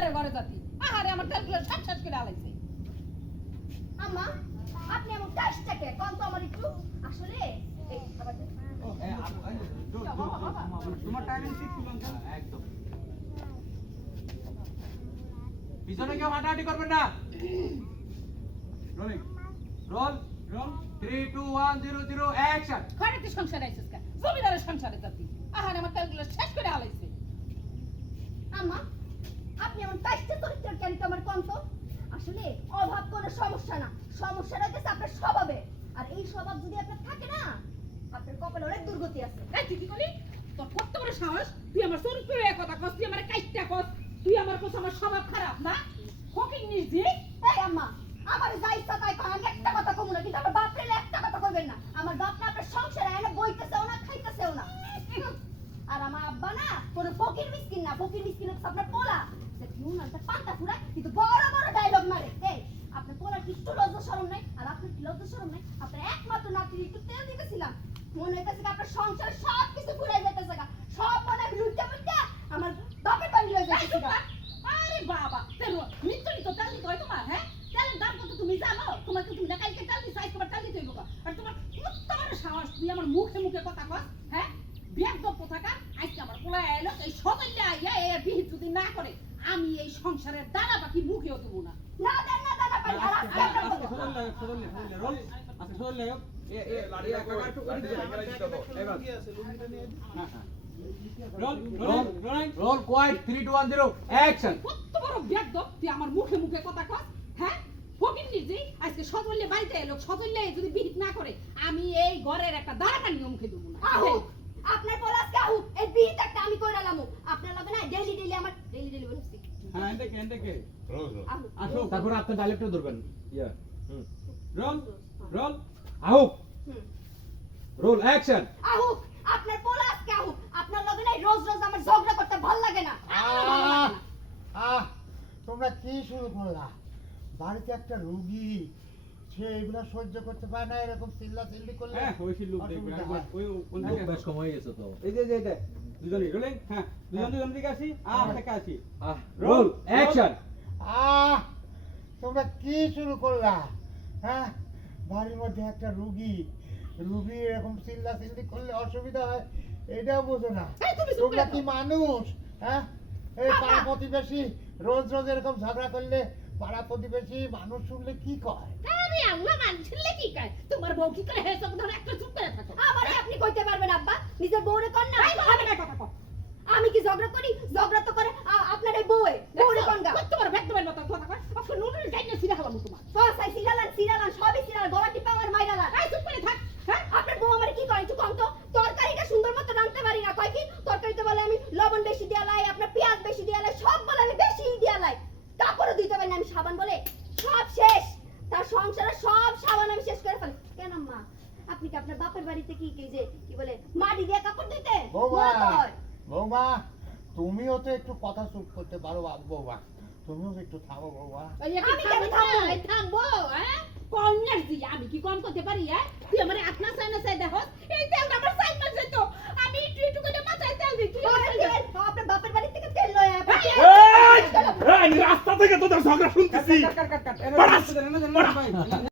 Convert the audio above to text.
জমিদারের ঘরে যাতি আহারে আমার তেলগুলো সব শেষ করে আলাইছে আম্মা আপনি এমন কাজটাকে কোন তো আমার একটু আসলে এই খাবার তোমার টাইমিং ঠিক ছিল একদম পিছনে কেউ হাঁটাহাঁটি করবেন না রোলিং রোল রোল 3 2 1 0 0 অ্যাকশন ঘরেতে সংসার আইছিস কা জমিদারের সংসারে যাতি আহারে আমার তেলগুলো শেষ করে আলাইছে আম্মা আপনি এমন কাজটা চরিত্র কেন তো আমার কোন তো আসলে অভাব কোনো সমস্যা না সমস্যাটা হচ্ছে আপনার স্বভাবে আর এই স্বভাব যদি আপনার থাকে না আপনার কপালে অনেক দুর্গতি আছে এই তুই কি করি তোর কত বড় সাহস তুই আমার চরিত্রের কথা কস তুই আমার কাইটটা কস তুই আমার কস আমার স্বভাব খারাপ না ফকিং নিজে এই আম্মা আমার যাই ইচ্ছা তাই কর আমি একটা কথা কমু না কিন্তু আমার বাপ রে একটা কথা কইবেন না আমার বাপ না আপনার সংসারে এনে বইতেছেও না খাইতেছেও না আর আমার আব্বা না কোনো ফকির মিসকিন না ফকির মিসকিন হচ্ছে আপনার পোলা সে কিউ না একটা পান্তা ফুরা কিন্তু বড় বড় ডায়লগ মারে এই আপনার পোলার কি একটু লজ্জা শরম নাই আর আপনার কি লজ্জা শরম নাই আপনার একমাত্র নাতির একটু তেল দিতেছিলাম মনে হইতেছে আপনার সংসার সব কিছু ফুরাই যাইতেছে সব মনে লুইটা লুইটা আমার বাপের বাড়ি হয়ে যাইতেছে আরে বাবা তেল নিশ্চয়ই তো তেল দিতে হয় তোমার হ্যাঁ তেলের দাম কত তুমি জানো তোমাকে তুমি না কালকে তেল দিছ আজকে তেল দিতে হইব আর তোমার কত বড় সাহস তুই আমার মুখে মুখে কথা কস হ্যাঁ বিয়াদব কোথাকার আজকে আমার পোলা এলো এই সকালে আইয়া এ বিহিত যদি না করে আমি এই সংসারের দানা বাকি মুখেও দেব না না দেন না দাদা পাই আর আজকে আমরা বলবো রোল আচ্ছা শোন লাগো এ লাড়ি একটু করে দিও এবার roll roll roll quiet 3 2 1 0 action কত বড় বিয়াদব তুই আমার মুখে মুখে কথা কস হ্যাঁ ফকির নিজে আজকে সজলে বাড়িতে এলো সজলে যদি বিহিত না করে আমি এই ঘরের একটা দানা পানিও মুখে দেব না আহু আপনার পলাশ কাহু এই বিট একটা আমি কইরালামু আপনার লগে না ডেইলি ডেইলি আমার ডেইলি বলছি হ্যাঁ এন্ডে রোল আহু আসো তারপর আপনি ডাইরেক্টর ধরবেন ইয়া রোল রোল আহু হুম রোল অ্যাকশন আহু আপনার পলাশ কাহু আপনার লগে না রোজ রোজ আমার ঝগড়া করতে ভাল লাগে না তোমরা কি শুরু করলা বাড়িতে একটা রোগী সে এগুলা সহ্য করতে পারে না এরকম চিল্লাচিল্লি করলে হ্যাঁ ওইসি লোক দেখবেন ওই কোন থেকে বেশ কম হয়ে গেছে তো এই যে এটা দুজনই রোলিং হ্যাঁ দুজন দিকে আসি থেকে আসি রোল অ্যাকশন তোমরা কি শুরু করলা হ্যাঁ বাড়ির মধ্যে একটা রোগী এরকম চিল্লাচিল্লি করলে অসুবিধা হয় এটাও বোঝো না এই তুমি চুপ তোমরা করে কি মানুষ হ্যাঁ এই পাড়া প্রতিবেশী রোজ রোজ এরকম ঝগড়া করলে পাড়া প্রতিবেশী মানুষ শুনলে কি কয় আরে আল্লাহ মানছিলে কি কয় তোমার বউ কি করে হেসব ধরে একটা চুপ করে থাকো আমারে আপনি কইতে পারবেন আব্বা নিজের বউরে কোন না এই আমি না কথা কও আমি কি ঝগড়া করি ঝগড়া তো করে আপনার এই বউয়ে বউরে কোন গা কত বড় বেদবের মত কথা কয় আপনি নুনের গাইনে সিরা হলাম তোমার সবাই সিরালান সবই সিরাল গলা টিপা আমার মাইরালা এই চুপ করে থাক হ্যাঁ আপনার বউ আমারে কি করে একটু কম তো তরকারিটা সুন্দর মতো রাঁধতে পারি না কয় কি তরকারিতে বলে আমি লবণ বেশি দিয়া লাই আপনার পেঁয়াজ বেশি দিয়া লাই সব বলে আমি বেশি দিয়া লাই কাপড়ও দিতে পারি না আমি সাবান বলে সব শেষ তার সংসারে সব সাবান আমি শেষ করে ফেলি কেন মা আপনি কি আপনার বাপের বাড়িতে কি কি বলে মাটি দিয়ে কাপড় দিতে বৌমা তুমিও তো একটু কথা চুপ করতে পারো বৌমা তুমিও একটু থামো বৌমা আমি কেন থামবো হ্যাঁ কন্যার দি আমি কি কম করতে পারি হ্যাঁ তুই আমারে আপনা সামনে দেখো এই তেলটা আমার সাইড মার যেত আমি একটু করে মাথায় তেল দিই তুই আপনার বাপের বাড়ি থেকে তেল লয়ে এই রাস্তা থেকে তোদের ঝগড়া শুনতেছি কাট